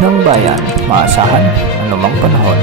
ng bayan, maasahan anumang panahon.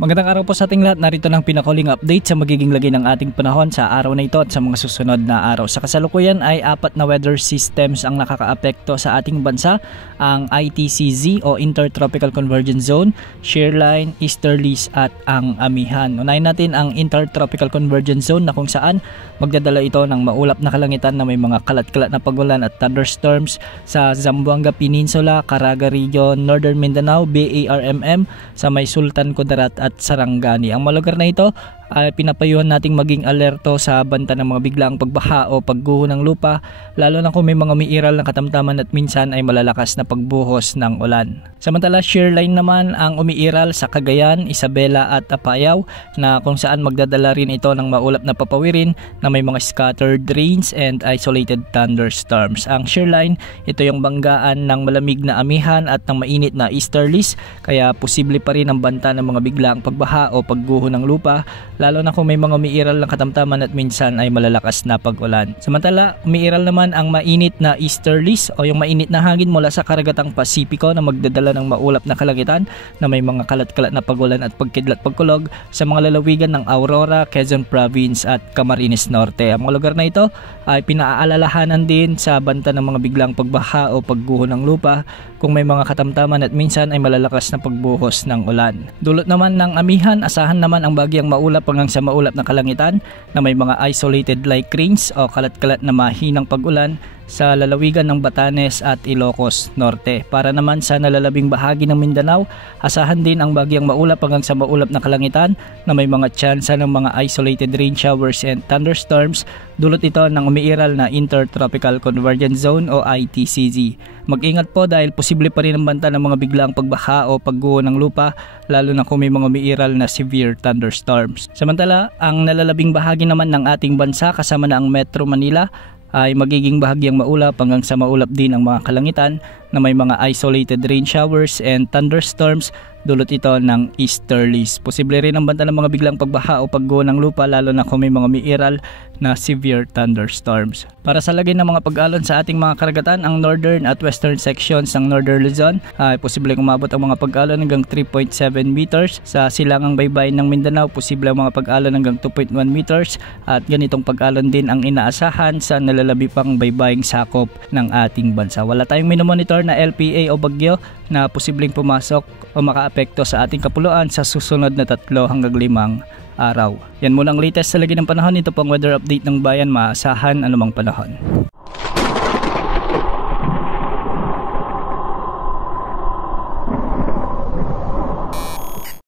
Magandang araw po sa ating lahat. Narito ng pinakuling update sa magiging lagay ng ating panahon sa araw na ito at sa mga susunod na araw. Sa kasalukuyan ay 4 na weather systems ang nakakaapekto sa ating bansa. Ang ITCZ o Intertropical Convergence Zone, Shearline, Easterlies at ang Amihan. Unahin natin ang Intertropical Convergence Zone na kung saan magdadala ito ng maulap na kalangitan na may mga kalat-kalat na pagulan at thunderstorms sa Zamboanga Peninsula, Caraga Region, Northern Mindanao, BARMM, sa may Sultan Kudarat at Sarangani. Ang mga lugar na ito ay pinapayuhan nating maging alerto sa banta ng mga biglaang pagbaha o pagguho ng lupa, lalo na kung may mga umiiral na katamtaman at minsan ay malalakas na pagbuhos ng ulan. Samantala, shearline naman ang umiiral sa Cagayan, Isabela at Apayao na kung saan magdadala rin ito ng maulap na papawirin na may mga scattered rains and isolated thunderstorms. Ang shearline, ito yung banggaan ng malamig na amihan at ng mainit na easterlies, kaya posible pa rin ang banta ng mga biglaang pagbaha o pagguho ng lupa, lalo na kung may mga umiiral na katamtaman at minsan ay malalakas na pag-ulan. Samantala, umiiral naman ang mainit na easterlies o yung mainit na hangin mula sa karagatang Pasipiko na magdadala ng maulap na kalangitan na may mga kalat-kalat na pag-ulan at pagkidlat pagkulog sa mga lalawigan ng Aurora, Quezon Province at Camarines Norte. Ang mga lugar na ito ay pinaalalahanan din sa banta ng mga biglang pagbaha o pagguho ng lupa kung may mga katamtaman at minsan ay malalakas na pagbuhos ng ulan. Dulot naman ng amihan, asahan naman ang bagyang maulap hanggang sa maulap na kalangitan na may mga isolated light rains o kalat-kalat na mahinang pag-ulan sa lalawigan ng Batanes at Ilocos Norte. Para naman sa nalalabing bahagi ng Mindanao, asahan din ang bagyang maulap hanggang sa maulap na kalangitan na may mga tsansa ng mga isolated rain showers and thunderstorms. Dulot ito ng umiiral na Intertropical Convergence Zone o ITCZ. Mag-ingat po dahil posible pa rin ang banta ng mga biglaang pagbaha o pagguho ng lupa, lalo na kung may mga umiiral na severe thunderstorms. Samantala, ang nalalabing bahagi naman ng ating bansa kasama na ang Metro Manila ay magiging bahagyang maulap hanggang sa maulap din ang mga kalangitan na may mga isolated rain showers and thunderstorms. Dulot ito ng easterlies. Posible rin ang banta ng mga biglang pagbaha o pagguho ng lupa, lalo na kung may mga umiiral na severe thunderstorms. Para sa lagay ng mga pag-alon sa ating mga karagatan, ang northern at western sections ng Northern Luzon ay posible umabot ang mga pag-alon hanggang 3.7 meters. Sa silangang baybayin ng Mindanao, posible ang mga pag-alon hanggang 2.1 meters at ganitong pag-alon din ang inaasahan sa nalalabi pang baybaying sakop ng ating bansa. Wala tayong minomonitor na LPA o bagyo na posibleng pumasok o makaapekto sa ating kapuluan sa susunod na 3 hanggang 5 araw. Yan muna ang latest sa lagi ng panahon. Ito pang weather update ng bayan, maasahan anumang panahon.